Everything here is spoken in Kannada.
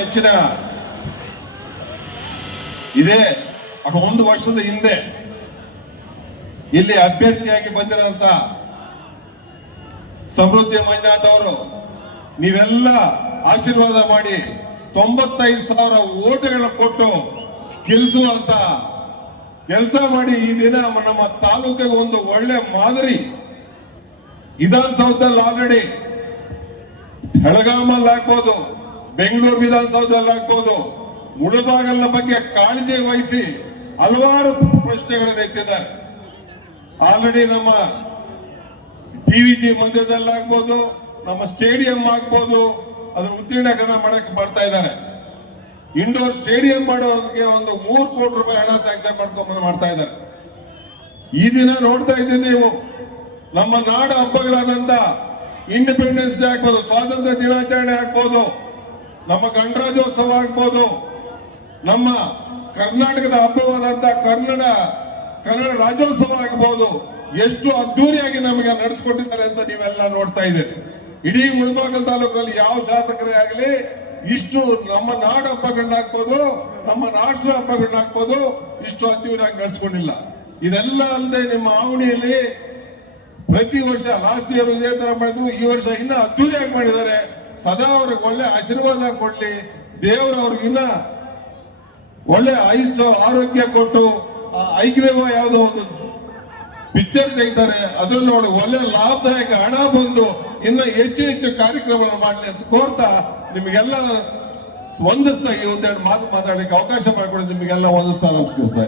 ಹೆಚ್ಚಿನ ಇದೇ. ಅದು ಒಂದು ವರ್ಷದ ಹಿಂದೆ ಇಲ್ಲಿ ಅಭ್ಯರ್ಥಿಯಾಗಿ ಬಂದಿರುವಂತ ಸಮೃದ್ಧಿ ಮಂಜುನಾಥ್ ಅವರು ನೀವೆಲ್ಲ ಆಶೀರ್ವಾದ ಮಾಡಿ ತೊಂಬತ್ತೈದು ಸಾವಿರ ಓಟುಗಳ ಕೊಟ್ಟು ಗೆಲ್ಲಿಸುವಂತ ಕೆಲಸ ಮಾಡಿ ಈ ದಿನ ನಮ್ಮ ತಾಲೂಕಿಗೆ ಒಂದು ಒಳ್ಳೆ ಮಾದರಿ. ವಿಧಾನಸೌಧದಲ್ಲಿ ಆಲ್ರೆಡಿ ಬೆಳಗಾಮಲ್ಲಿ ಆಗ್ಬೋದು. ಬೆಂಗಳೂರು ವಿಧಾನಸೌಧದಲ್ಲಿ ಆಗ್ಬೋದು. ಮುಳುಬಾಗಲ್ನ ಬಗ್ಗೆ ಕಾಳಜಿ ವಹಿಸಿ ಹಲವಾರು ಪ್ರಶ್ನೆಗಳನ್ನು ಎತ್ತಿದ್ದಾರೆ. ಆಲ್ರೆಡಿ ನಮ್ಮ ಟಿವಿಜಿ ಮಂದಿರದಲ್ಲಾಗ್ಬೋದು ನಮ್ಮ ಸ್ಟೇಡಿಯಂ ಆಗ್ಬೋದು, ಅದರ ಉತ್ತೀರ್ಣಕರಣ ಮಾಡಕ್ಕೆ ಬರ್ತಾ ಇದ್ದಾರೆ. ಇಂಡೋರ್ ಸ್ಟೇಡಿಯಂ ಮಾಡೋದಕ್ಕೆ ಒಂದು ಮೂರು ಕೋಟಿ ರೂಪಾಯಿ ಹಣ ಸ್ಯಾಂಕ್ಷನ್ ಮಾಡ್ಕೊಂಡ್ ಮಾಡ್ತಾ ಇದ್ದಾರೆ. ಈ ದಿನ ನೋಡ್ತಾ ಇದ್ದೀನಿ ನೀವು, ನಮ್ಮ ನಾಡ ಹಬ್ಬಗಳಾದಂತ ಇಂಡಿಪೆಂಡೆನ್ಸ್ ಡೇ ಆಗ್ಬೋದು, ಸ್ವಾತಂತ್ರ್ಯ ದಿನಾಚರಣೆ ಆಗ್ಬೋದು ನಮ್ಮ ಗಣರಾಜ್ಯೋತ್ಸವ ಆಗ್ಬೋದು. ನಮ್ಮ ಕರ್ನಾಟಕದ ಹಬ್ಬವಾದಂತ ಕನ್ನಡ ಕನ್ನಡ ರಾಜ್ಯೋತ್ಸವ ಆಗ್ಬೋದು. ಎಷ್ಟು ಅದ್ದೂರಿಯಾಗಿ ನಮಗೆ ನಡೆಸ್ಕೊಟ್ಟಿದ್ದಾರೆ ಅಂತ ನೀವೆಲ್ಲ ನೋಡ್ತಾ ಇದ್ದೀರಿ. ಇಡೀ ಮುಳಬಾಗಲ್ ತಾಲೂಕಲ್ಲಿ ಯಾವ ಶಾಸಕರೇ ಆಗಲಿ, ಇಷ್ಟು ನಮ್ಮ ನಾಡ ಹಬ್ಬಗಳನ್ನ ಹಾಕ್ಬೋದು, ನಮ್ಮ ರಾಷ್ಟ್ರ ಹಬ್ಬಗಳನ್ನ ಹಾಕ್ಬೋದು, ಇಷ್ಟು ಅದ್ದೂರಿಯಾಗಿ ನಡೆಸ್ಕೊಂಡಿಲ್ಲ. ಇದೆಲ್ಲ ಅಲ್ಲದೆ ನಿಮ್ಮ ಆವಣಿಯಲ್ಲಿ ಪ್ರತಿ ವರ್ಷ ಲಾಸ್ಟ್ ಇಯರ್ ಇದೇ ತರ ಮಾಡಿದ್ರು, ಈ ವರ್ಷ ಇನ್ನ ಅದ್ದೂರಿಯಾಗಿ ಮಾಡಿದ್ದಾರೆ. ಸದಾ ಅವ್ರಿಗೆ ಒಳ್ಳೆ ಆಶೀರ್ವಾದ ಕೊಡ್ಲಿ. ದೇವರು ಅವ್ರಿಗೆ ಇನ್ನ ಒಳ್ಳೆ ಆಯುಷ್ ಆರೋಗ್ಯ ಕೊಟ್ಟು ಐಕ್ಯವ ಯಾವುದೋ ಒಂದು ಪಿಕ್ಚರ್ ತೆಗಿತಾರೆ. ಅದ್ರಲ್ಲಿ ನೋಡಿ ಒಳ್ಳೆ ಲಾಭದಾಯಕ ಹಣ ಬಂದು ಇನ್ನ ಹೆಚ್ಚು ಹೆಚ್ಚು ಕಾರ್ಯಕ್ರಮಗಳು ಮಾಡಲಿ ಅಂತ ಕೋರ್ತಾ ನಿಮಗೆಲ್ಲ ಸ್ವಂದಿಸ್ತಾ ಈ ಒಂದೆರಡು ಮಾತು ಮಾತಾಡಲಿಕ್ಕೆ ಅವಕಾಶ ಮಾಡಿಕೊಡಿ. ನಿಮಗೆಲ್ಲ ಒಂದು ನಮಸ್ಕರಿಸ್ತಾ